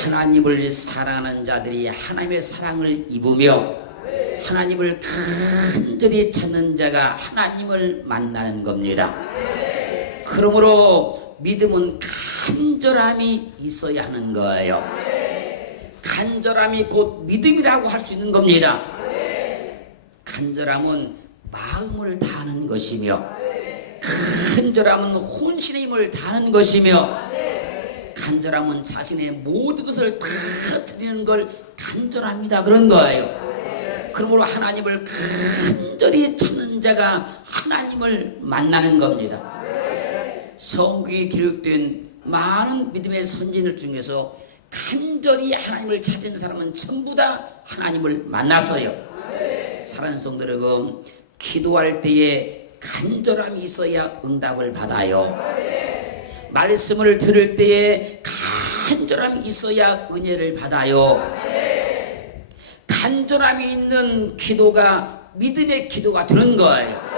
하나님을 사랑하는 자들이 하나님의 사랑을 입으며 하나님을 간절히 찾는 자가 하나님을 만나는 겁니다. 그러므로 믿음은 간절함이 있어야 하는 거예요. 간절함이 곧 믿음이라고 할 수 있는 겁니다. 간절함은 마음을 다하는 것이며 간절함은 혼신의 힘을 다하는 것이며 간절함은 자신의 모든 것을 다 드리는 걸 간절합니다. 그런 거예요. 그러므로 하나님을 간절히 찾는 자가 하나님을 만나는 겁니다. 성경에 기록된 많은 믿음의 선진들 중에서 간절히 하나님을 찾은 사람은 전부 다 하나님을 만났어요. 사랑하는 성도 여러분, 기도할 때에 간절함이 있어야 응답을 받아요. 말씀을 들을 때에 간절함이 있어야 은혜를 받아요. 간절함이 있는 기도가 믿음의 기도가 되는 거예요.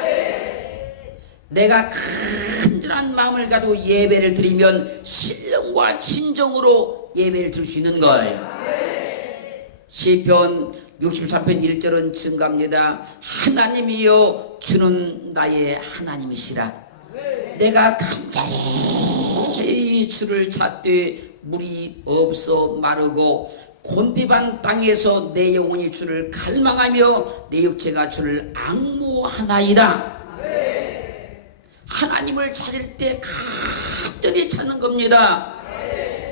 내가 간절한 마음을 가지고 예배를 드리면 신령과 진정으로 예배를 드릴 수 있는 거예요. 시편 63편 1절은 증가합니다. 하나님이여 주는 나의 하나님이시라. 내가 간절히 주를 찾되 물이 없어 마르고 곤비반 땅에서 내 영혼이 주를 갈망하며 내 육체가 주를 앙모하나이다. 하나님을 찾을 때 간절히 찾는 겁니다.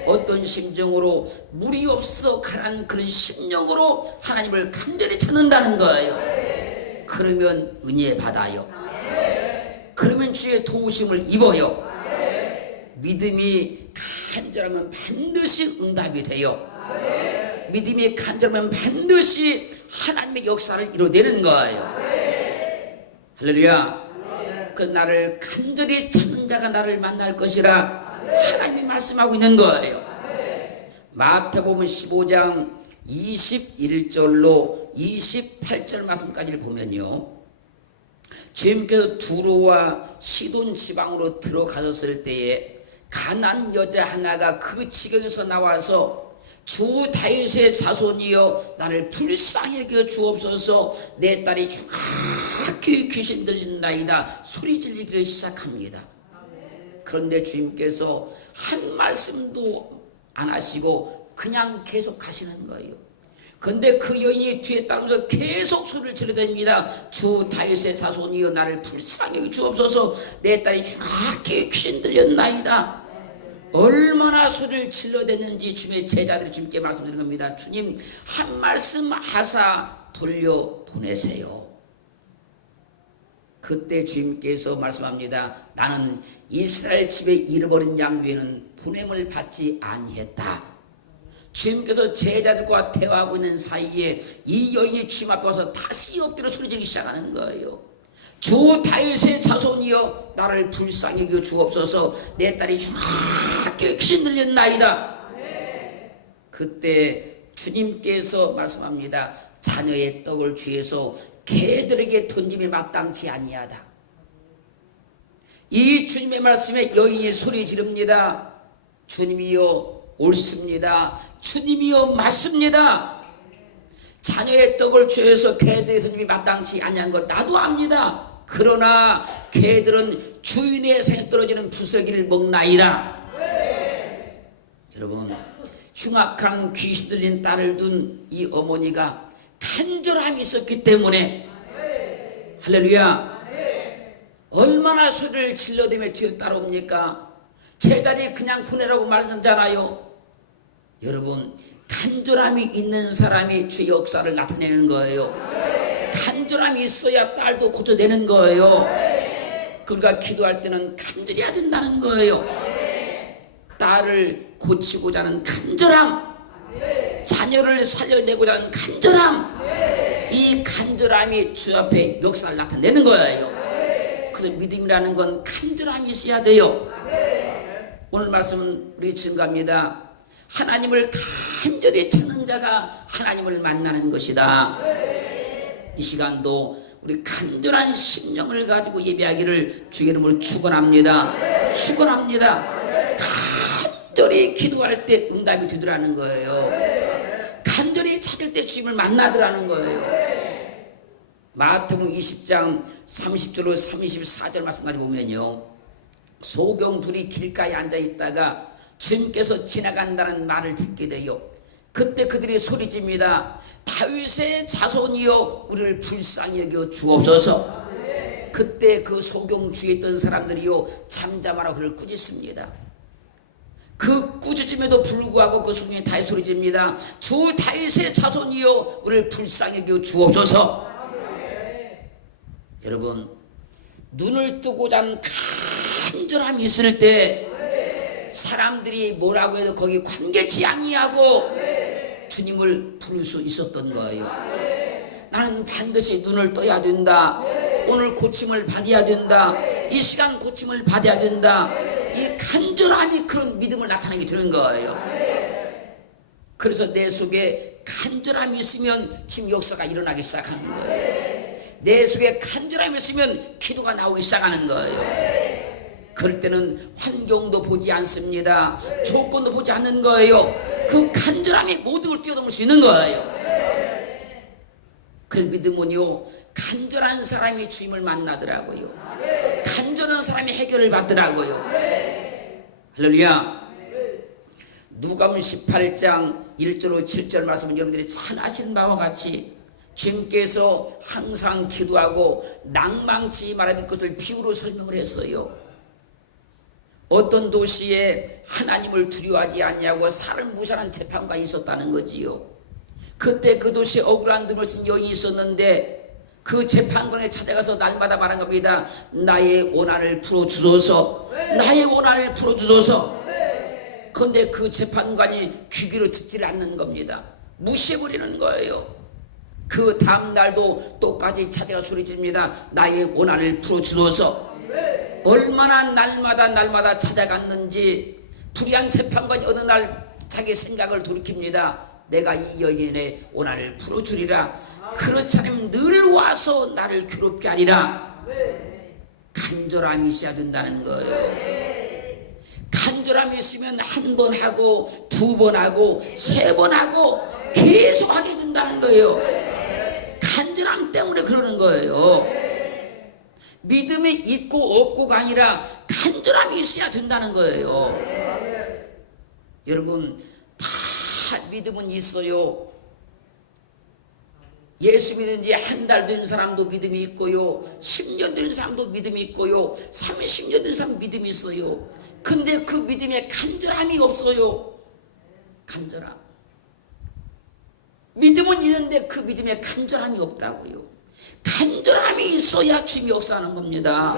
어떤 심정으로 물이 없어 가란 그런 심령으로 하나님을 간절히 찾는다는 거예요. 그러면 은혜 받아요. 그러면 주의 도우심을 입어요. 믿음이 간절하면 반드시 응답이 돼요. 믿음이 간절하면 반드시 하나님의 역사를 이뤄내는 거예요. 할렐루야. 그 나를 간절히 찾는 자가 나를 만날 것이라 하나님이 말씀하고 있는 거예요. 마태복음 15장 21절로 28절 말씀까지를 보면요, 주님께서 두로와 시돈 지방으로 들어가셨을 때에 가난 여자 하나가 그 지경에서 나와서 주 다윗의 자손이여 나를 불쌍히 여겨 주옵소서, 내 딸이 정확히 귀신 들린나이다 소리 지르기를 시작합니다. 그런데 주님께서 한 말씀도 안 하시고 그냥 계속 가시는 거예요. 그런데 그 여인이 뒤에 따르면서 계속 소리를 지르됩니다. 주 다윗의 자손이여 나를 불쌍히 여겨 주옵소서, 내 딸이 정확히 귀신 들렸나이다. 얼마나 소리를 질러댔는지 주님의 제자들이 주님께 말씀드린 겁니다. 주님 한 말씀 하사 돌려보내세요. 그때 주님께서 말씀합니다. 나는 이스라엘 집에 잃어버린 양 외에는 보냄을 받지 아니했다. 주님께서 제자들과 대화하고 있는 사이에 이 여인이 주님 앞에 와서 다시 엎드려 소리지르기 시작하는 거예요. 주 다윗의 자손이여 나를 불쌍히 여겨 주옵소서, 내 딸이 정확히 귀신 들렸나이다. 그때 주님께서 말씀합니다. 자녀의 떡을 주에서 개들에게 던짐이 마땅치 아니하다. 이 주님의 말씀에 여인이 소리 지릅니다. 주님이여 옳습니다. 주님이여 맞습니다. 자녀의 떡을 주에서 개들에게 던짐이 마땅치 아니한 것 나도 압니다. 그러나 개들은 주인의 생에 떨어지는 부스러기를 먹나이다. 여러분, 흉악한 귀신 들린 딸을 둔 이 어머니가 간절함이 있었기 때문에, 할렐루야, 얼마나 소리를 질러대며 뒤에 따라옵니까? 제자리 그냥 보내라고 말하잖아요. 여러분, 간절함이 있는 사람이 주의 역사를 나타내는 거예요. 간절함이 있어야 딸도 고쳐내는 거예요. 그러니까 기도할 때는 간절히 해야 된다는 거예요. 딸을 고치고자 하는 간절함, 자녀를 살려내고자 하는 간절함, 이 간절함이 주 앞에 역사를 나타내는 거예요. 그래서 믿음이라는 건 간절함이 있어야 돼요. 오늘 말씀은 우리 증거합니다. 하나님을 간절히 찾는 자가 하나님을 만나는 것이다. 이 시간도 우리 간절한 심령을 가지고 예배하기를 주의 이름으로 축원합니다. 축원합니다. 간절히 기도할 때 응답이 되더라는 거예요. 간절히 찾을 때 주님을 만나더라는 거예요. 마태복음 20장 30절로 34절 말씀까지 보면요, 소경 둘이 길가에 앉아 있다가 주님께서 지나간다는 말을 듣게 돼요. 그때 그들이 소리칩니다. 다윗의 자손이여 우리를 불쌍히 여겨 주옵소서. 그때 그 소경 주위에 있던 사람들이요 잠잠하라 그를 꾸짖습니다. 그 꾸짖음에도 불구하고 그 소경이 다시 소리칩니다. 주 다윗의 자손이여 우리를 불쌍히 여겨 주옵소서. 여러분, 눈을 뜨고 잔 간절함이 있을 때 사람들이 뭐라고 해도 거기 관계치 아니하고 주님을 부를 수 있었던 거예요. 나는 반드시 눈을 떠야 된다. 오늘 고침을 받아야 된다. 이 시간 고침을 받아야 된다. 이 간절함이 그런 믿음을 나타내게 되는 거예요. 그래서 내 속에 간절함이 있으면 지금 역사가 일어나기 시작하는 거예요. 내 속에 간절함이 있으면 기도가 나오기 시작하는 거예요. 그럴 때는 환경도 보지 않습니다. 조건도 보지 않는 거예요. 그 간절함이 모든 걸 뛰어넘을 수 있는 거예요. 그 믿음은요, 간절한 사람이 주님을 만나더라고요. 간절한 사람이 해결을 받더라고요. 할렐루야. 누가복음 18장 1절로 7절 말씀은 여러분들이 잘 아시는 바와 같이 주님께서 항상 기도하고 낭망치 말아야 될 것을 비유로 설명을 했어요. 어떤 도시에 하나님을 두려워하지 않냐고 사를 무시하는 재판관이 있었다는 거지요. 그때 그 도시에 억울한 듬을 쓴 여인이 있었는데 그 재판관에 찾아가서 날마다 말한 겁니다. 나의 원한을 풀어주소서. 나의 원한을 풀어주소서. 그런데 그 재판관이 귀기로 듣지를 않는 겁니다. 무시해버리는 거예요. 그 다음날도 똑같이 찾아가 소리칩니다. 나의 원한을 풀어주소서. 얼마나 날마다 찾아갔는지 불의한 재판관이 어느 날 자기 생각을 돌이킵니다. 내가 이 여인의 원한을 풀어주리라. 그렇지 않으면 늘 와서 나를 괴롭게 하리라. 간절함이 있어야 된다는 거예요. 간절함이 있으면 한 번 하고 두 번 하고 세 번 하고 계속 하게 된다는 거예요. 간절함 때문에 그러는 거예요. 믿음이 있고 없고가 아니라 간절함이 있어야 된다는 거예요. 여러분, 다 믿음은 있어요. 예수 믿은 지 한 달 된 사람도 믿음이 있고요, 10년 된 사람도 믿음이 있고요, 30년 된 사람도 믿음이 있어요. 근데 그 믿음에 간절함이 없어요. 간절함. 믿음은 있는데 그 믿음에 간절함이 없다고요. 간절함이 있어야 주님이 역사하는 겁니다.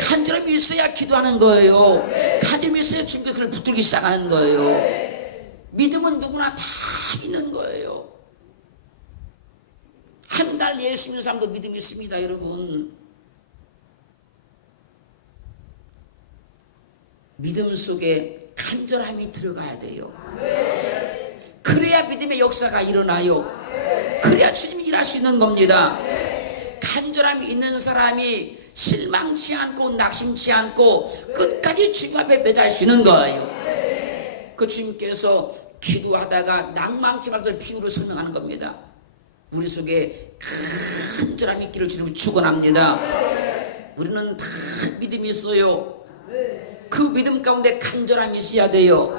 간절함이 있어야 기도하는 거예요. 간절함이 있어야 주님께 그걸 붙들기 시작하는 거예요. 믿음은 누구나 다 있는 거예요. 한 달 예수 믿는 사람도 믿음이 있습니다. 여러분, 믿음 속에 간절함이 들어가야 돼요. 그래야 믿음의 역사가 일어나요. 그래야 주님이 일할 수 있는 겁니다. 간절함이 있는 사람이 실망치 않고 낙심치 않고 끝까지 주님 앞에 매달 수 있는 거예요. 그 주님께서 기도하다가 낭망치 말들 비유로 설명하는 겁니다. 우리 속에 간절함이 있기를 주님을 축원합니다. 우리는 다 믿음이 있어요. 그 믿음 가운데 간절함이 있어야 돼요.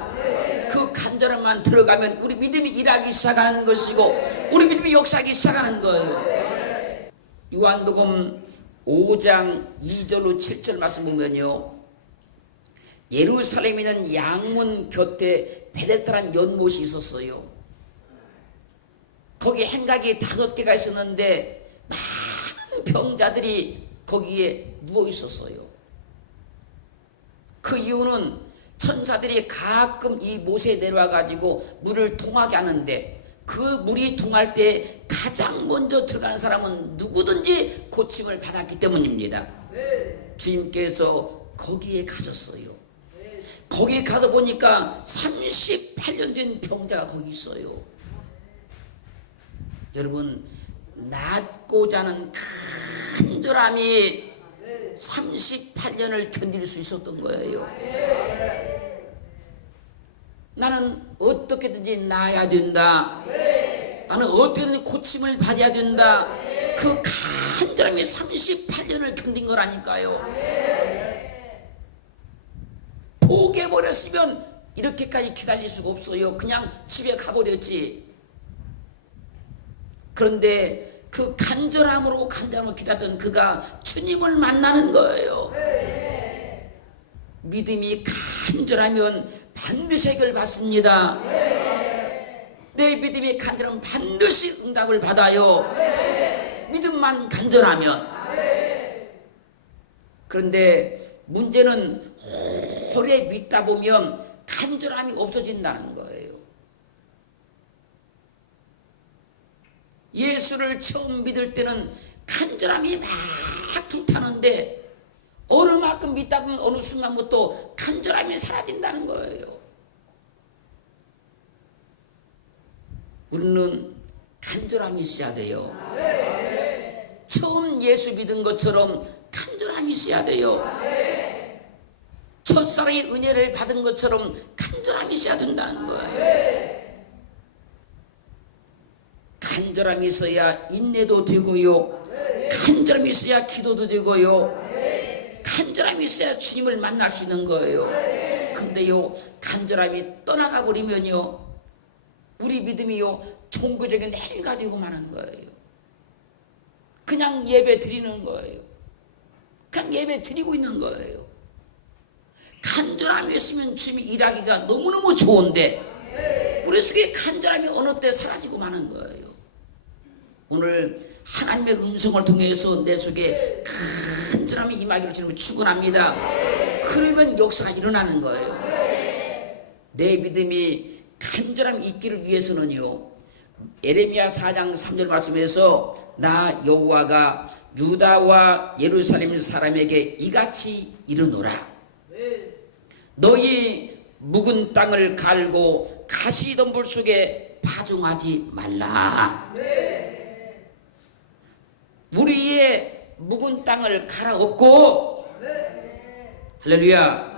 그 간절함만 들어가면 우리 믿음이 일하기 시작하는 것이고 우리 믿음이 역사하기 시작하는 거예요. 요한복음 5장 2절로 7절 말씀 보면요, 예루살렘에 있는 양문 곁에 베데스다라는 연못이 있었어요. 거기 행각이 5개가 있었는데 많은 병자들이 거기에 누워 있었어요. 그 이유는 천사들이 가끔 이 못에 내려와 가지고 물을 통하게 하는데 그 물이 통할 때 가장 먼저 들어가는 사람은 누구든지 고침을 받았기 때문입니다. 주님께서 거기에 가셨어요. 거기에 가서 보니까 38년 된 병자가 거기 있어요. 여러분, 낫고자 하는 간절함이 38년을 견딜 수 있었던 거예요. 나는 어떻게든지 나아야 된다. 나는 어떻게든지 고침을 받아야 된다. 그 간절함이 38년을 견딘 거라니까요. 포기해버렸으면 이렇게까지 기다릴 수가 없어요. 그냥 집에 가버렸지. 그런데 그 간절함으로 기다렸던 그가 주님을 만나는 거예요. 믿음이 간절하면 반드시 해결받습니다. 내 믿음이 간절하면 반드시 응답을 받아요. 믿음만 간절하면. 그런데 문제는 오래 믿다 보면 간절함이 없어진다는 거예요. 예수를 처음 믿을 때는 간절함이 막 불타는데 어느 만큼 믿다 보면 어느 순간부터 간절함이 사라진다는 거예요. 우리는 간절함이 있어야 돼요. 처음 예수 믿은 것처럼 간절함이 있어야 돼요. 첫사랑의 은혜를 받은 것처럼 간절함이 있어야 된다는 거예요. 간절함이 있어야 인내도 되고요. 간절함이 있어야 기도도 되고요. 간절함이 있어야 주님을 만날 수 있는 거예요. 근데요, 간절함이 떠나가 버리면요, 우리 믿음이요, 종교적인 행위가 되고 마는 거예요. 그냥 예배 드리는 거예요. 그냥 예배 드리고 있는 거예요. 간절함이 있으면 주님이 일하기가 너무너무 좋은데 우리 속에 간절함이 어느 때 사라지고 마는 거예요. 오늘 하나님의 음성을 통해서 내 속에 간절함이 임하기를 주님을 축원합니다. 그러면 역사가 일어나는 거예요. 내 믿음이 간절함이 있기를 위해서는요, 예레미야 4장 3절 말씀에서 나 여호와가 유다와 예루살렘 사람에게 이같이 이르노라. 너희 묵은 땅을 갈고 가시덤불 속에 파종하지 말라. 우리의 묵은 땅을 갈아엎고, 할렐루야,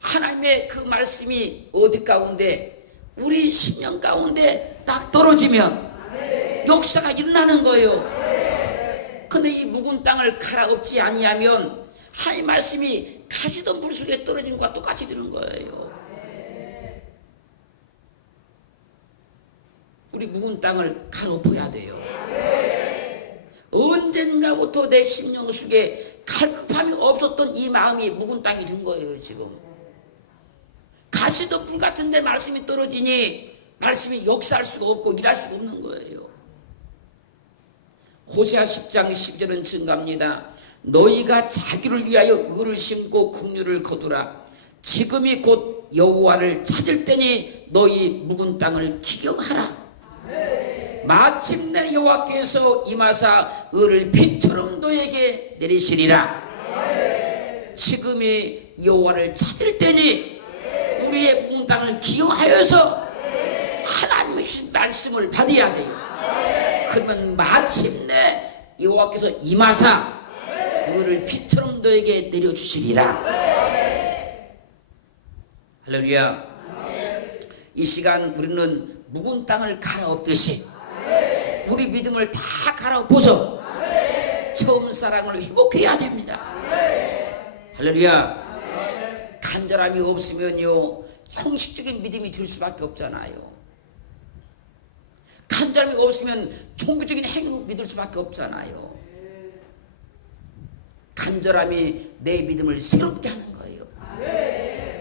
하나님의 그 말씀이 어디 가운데, 우리 심령 가운데 딱 떨어지면 역사가 일어나는 거예요. 근데 이 묵은 땅을 갈아엎지 아니하면 하나님 말씀이 가시덤불 속에 떨어진 것과 똑같이 되는 거예요. 우리 묵은 땅을 갈아엎어야 돼요. 언젠가부터 내 심령 속에 갈급함이 없었던 이 마음이 묵은 땅이 된 거예요. 지금 가시덤불 같은데 말씀이 떨어지니 말씀이 역사할 수가 없고 일할 수가 없는 거예요. 호세아 10장 10절은 증가합니다. 너희가 자기를 위하여 의를 심고 긍휼을 거두라. 지금이 곧 여호와를 찾을 때니 너희 묵은 땅을 기경하라. 마침내 여호와께서 임하사 의를 빛처럼 너에게 내리시리라. 지금이 여호와를 찾을 때니 우리의 묵은 땅을 기경하여서 하나님의 주신 말씀을 받아야 돼요. 그러면 마침내 여호와께서 임하사 의를 빛처럼 너에게 내려주시리라. 할렐루야. 이 시간 우리는 묵은 땅을 갈아엎듯이 우리 믿음을 다 갈아엎어서 처음 사랑을 회복해야 됩니다. 할렐루야. 간절함이 없으면요, 형식적인 믿음이 될 수밖에 없잖아요. 간절함이 없으면 종교적인 행위로 믿을 수밖에 없잖아요. 간절함이 내 믿음을 새롭게 하는 거예요.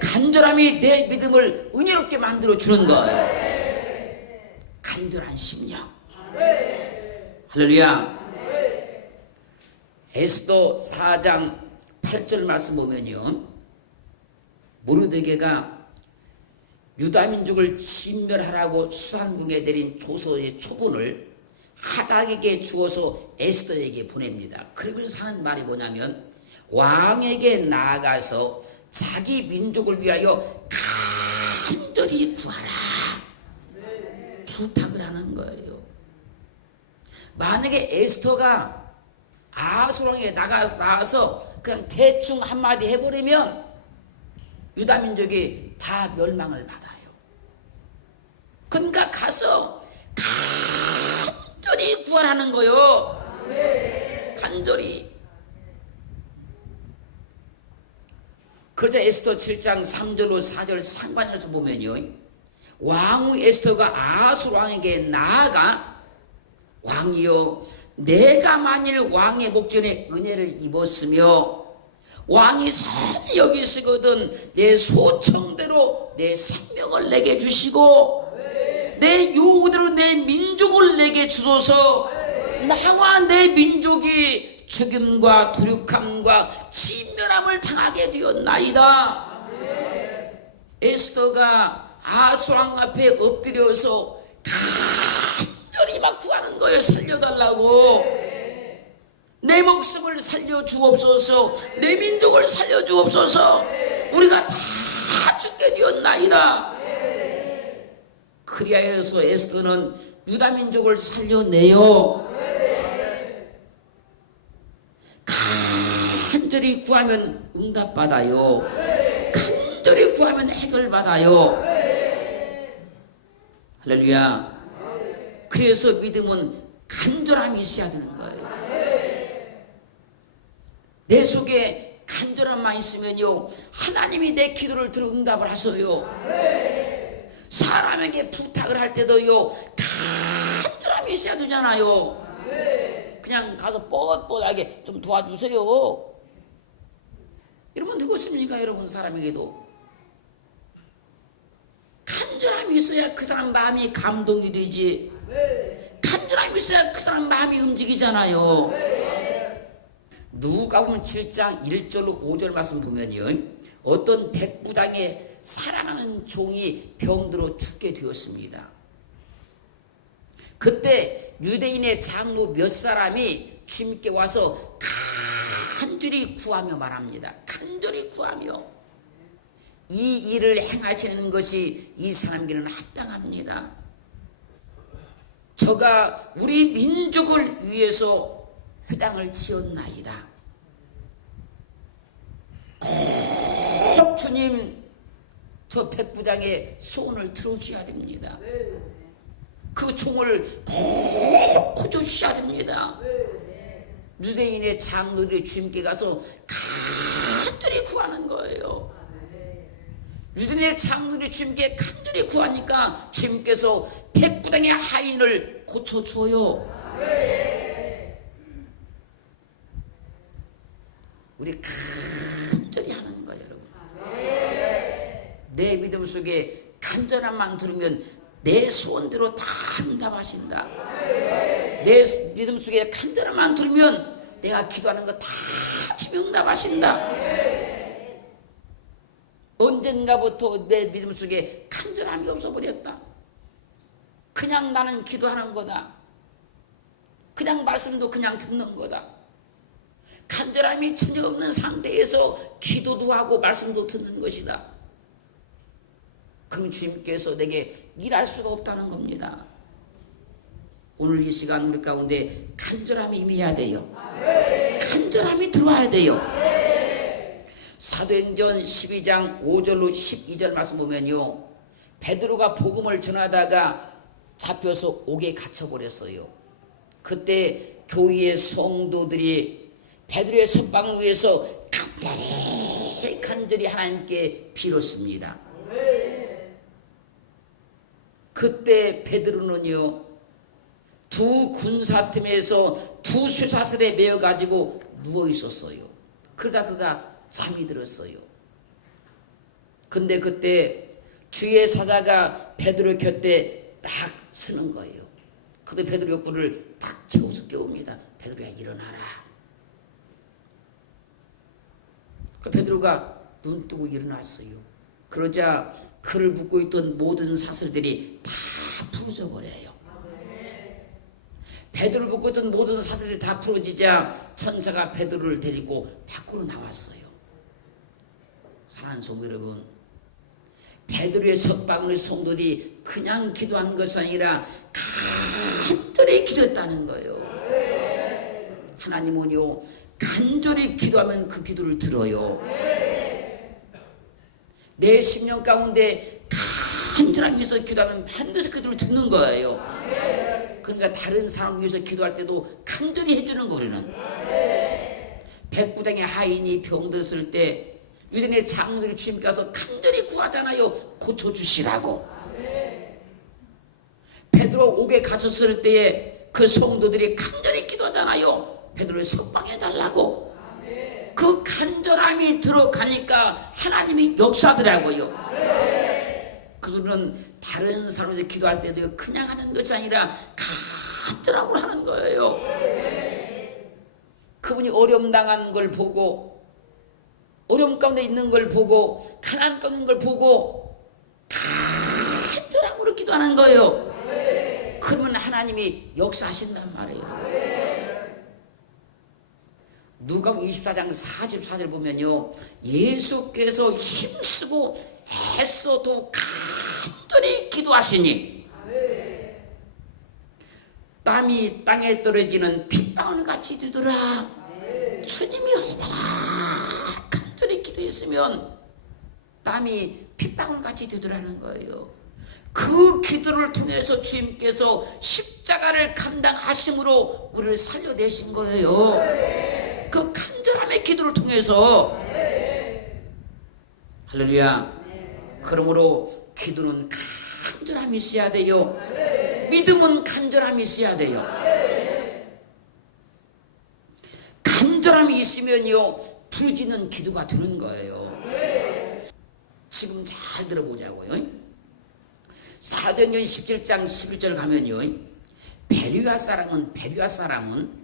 간절함이 내 믿음을 은혜롭게 만들어 주는 거예요. 간절한 심령. 할렐루야. 에스더 4장 8절 말씀 보면요, 모르드게가 유다 민족을 진멸하라고 수산궁에 내린 조서의 초본을 하닥에게 주어서 에스더에게 보냅니다. 그러면서 하는 말이 뭐냐면, 왕에게 나아가서 자기 민족을 위하여 간절히 구하라, 부탁을 하는 거예요. 만약에 에스더가 아수랑에 나가서 그냥 대충 한마디 해버리면 유다 민족이 다 멸망을 받아요. 그러니까 가서 간절히 구하라는 거요. 간절히. 그러자 에스더 7장 3절로 4절 상반에서 보면요, 왕후 에스더가 아수르 왕에게 나아가 왕이여, 내가 만일 왕의 목전에 은혜를 입었으며 왕이 선히 여기시거든 내 소청대로 내 생명을 내게 주시고 내 요구대로 내 민족을 내게 주소서. 나와 내 민족이 죽임과 도륙함과 진멸함을 당하게 되었나이다. 에스더가 아수르 왕 앞에 엎드려서 간절히 막 구하는 거예요. 살려달라고. 내 목숨을 살려주옵소서. 내 민족을 살려주옵소서. 우리가 다 죽게 되었나이다. 그리하여서 에스더는 유다 민족을 살려내요. 간절히 구하면 응답받아요. 간절히 구하면 해결받아요. 할렐루야. 그래서 믿음은 간절함이 있어야 되는 거예요. 내 속에 간절함만 있으면요, 하나님이 내 기도를 들어 응답을 하셔요. 사람에게 부탁을 할 때도요, 간절함이 있어야 되잖아요. 그냥 가서 뻣뻣하게 좀 도와주세요. 여러분 되겠습니까? 여러분 사람에게도 간절함이 있어야 그 사람 마음이 감동이 되지. 간절함이 있어야 그 사람 마음이 움직이잖아요. 누가복음 7장 1절로 5절 말씀 보면요, 어떤 백부장의 사랑하는 종이 병들어 죽게 되었습니다. 그때 유대인의 장로 몇 사람이 주님께 와서 간절히 구하며 말합니다. 간절히 구하며 이 일을 행하시는 것이 이 사람에게는 합당합니다. 저가 우리 민족을 위해서 회당을 지었나이다. 꼭 주님 저 백부장의 소원을 들어주셔야 됩니다. 그 종을 꼭 고쳐주셔야 됩니다. 유대인의 장로들이 주님께 가서 간절히 구하는 거예요. 유대인의 장로들이 주님께 간절히 구하니까 주님께서 백부장의 하인을 고쳐줘요. 우리 간절히 하는 거예요, 여러분. 내 믿음 속에 간절함만 들으면 내 소원대로 다 응답하신다. 내 믿음 속에 간절함만 들으면 내가 기도하는 거 다 주님 응답하신다. 언젠가부터 내 믿음 속에 간절함이 없어버렸다. 그냥 나는 기도하는 거다. 그냥 말씀도 그냥 듣는 거다. 간절함이 전혀 없는 상태에서 기도도 하고 말씀도 듣는 것이다. 그럼 주님께서 내게 일할 수가 없다는 겁니다. 오늘 이 시간 우리 가운데 간절함이 임해야 돼요. 간절함이 들어와야 돼요. 사도행전 12장 5절로 12절 말씀 보면요, 베드로가 복음을 전하다가 잡혀서 옥에 갇혀버렸어요. 그때 교회의 성도들이 베드로의 석방을 위해서 간절히 하나님께 빌었습니다. 그때 베드로는요, 두 군사팀에서 두 쇠사슬에 매어 가지고 누워 있었어요. 그러다 그가 잠이 들었어요. 근데 그때 주의 사자가 베드로 곁에 딱 서는 거예요. 근데 베드로 옆구리를 탁 채워서 깨웁니다. 베드로야, 일어나라. 그 베드로가 눈 뜨고 일어났어요. 그러자 그를 묶고 있던 모든 사슬들이 다 풀어져 버려요. 베드로를 묶고 있던 모든 사슬들이 다 풀어지자 천사가 베드로를 데리고 밖으로 나왔어요. 사랑하는 성도 여러분, 베드로의 석방을 성도들이 그냥 기도한 것이 아니라 간절히 기도했다는 거예요. 하나님은요, 간절히 기도하면 그 기도를 들어요. 내 심령 가운데 간절함이 위해서 기도하면 반드시 그들을 듣는 거예요. 그러니까 다른 사람을 위해서 기도할 때도 간절히 해주는 거. 우리는 백부장의 하인이 병들었을 때 유대인의 장로들이 주님께 가서 간절히 구하잖아요. 고쳐주시라고. 베드로 옥에 갇혔을 때에 그 성도들이 간절히 기도하잖아요. 베드로를 석방해달라고. 그 간절함이 들어가니까 하나님이 역사하더라고요. 그들은 다른 사람에게 기도할 때도 그냥 하는 것이 아니라 간절함으로 하는 거예요. 그분이 어려움 당한 걸 보고, 어려움 가운데 있는 걸 보고, 가난 가운데 있는 걸 보고 간절함으로 기도하는 거예요. 그러면 하나님이 역사하신단 말이에요. 누가복음 24장 44절 보면요, 예수께서 힘쓰고 애써도 간절히 기도하시니 땀이 땅에 떨어지는 핏방울 같이 되더라. 주님이 얼마나 간절히 기도했으면 땀이 핏방울 같이 되더라는 거예요. 그 기도를 통해서 주님께서 십자가를 감당하심으로 우리를 살려내신 거예요. 그 간절함의 기도를 통해서. 할렐루야. 그러므로 기도는 간절함이 있어야 돼요. 믿음은 간절함이 있어야 돼요. 간절함이 있으면요, 부르짖는 기도가 되는 거예요. 지금 잘 들어보자고요. 사도행전 17장 11절 가면요, 베르가 사람은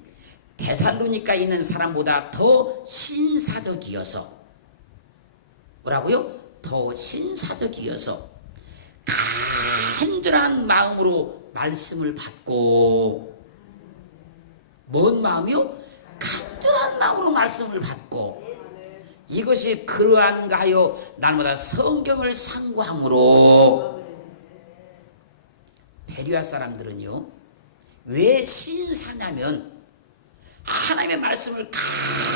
데살로니가에 있는 사람보다 더 신사적이어서, 뭐라고요? 더 신사적이어서 간절한 마음으로 말씀을 받고. 뭔 마음이요? 간절한 마음으로 말씀을 받고. 이것이 그러한가 하여 날마다 성경을 상고함으로. 베리아 사람들은요, 왜 신사냐면 하나님의 말씀을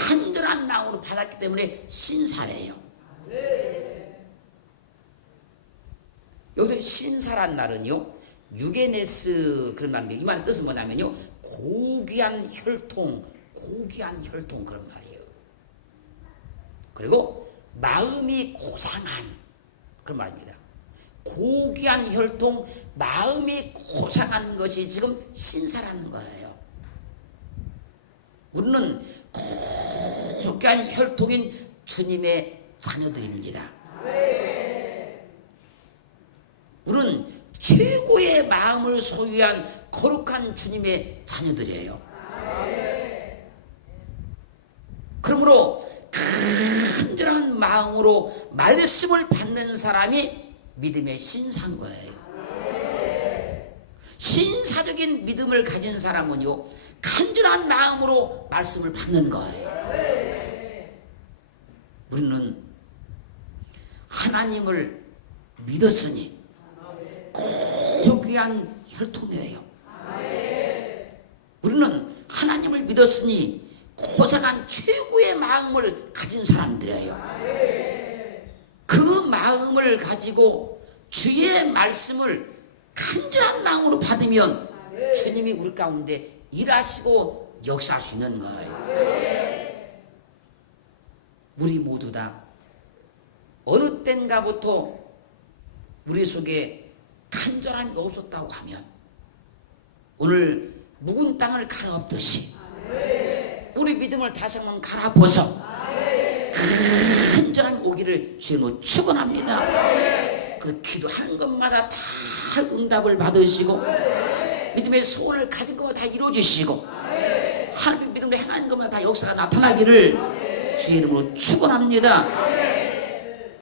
간절한 마음으로 받았기 때문에 신사래요. 여기서 신사란 말은요, 유게네스 그런 말인데, 이 말의 뜻은 뭐냐면요, 고귀한 혈통 그런 말이에요. 그리고 마음이 고상한 그런 말입니다. 고귀한 혈통, 마음이 고상한 것이 지금 신사라는 거예요. 우리는 고귀한 혈통인 주님의 자녀들입니다. 우리는 최고의 마음을 소유한 거룩한 주님의 자녀들이에요. 그러므로 간절한 마음으로 말씀을 받는 사람이 믿음의 신사인 거예요. 신사적인 믿음을 가진 사람은요, 간절한 마음으로 말씀을 받는 거예요. 우리는 하나님을 믿었으니 고귀한 혈통이에요. 우리는 하나님을 믿었으니 고상한 최고의 마음을 가진 사람들이에요. 그 마음을 가지고 주의 말씀을 간절한 마음으로 받으면 주님이 우리 가운데 일하시고 역사하시는 거예요. 우리 모두 다 어느 땐가부터 우리 속에 간절함이 없었다고 하면 오늘 묵은 땅을 갈아엎듯이 우리 믿음을 다시 한번 갈아엎어서 간절함이 오기를 주님으로 축원합니다. 그 기도하는 것마다 다 응답을 받으시고 믿음의 소원을 가진 것마다 다 이루어주시고 하나님의 믿음으로 행하는 것마다 다 역사가 나타나기를 주의 이름으로 축원합니다.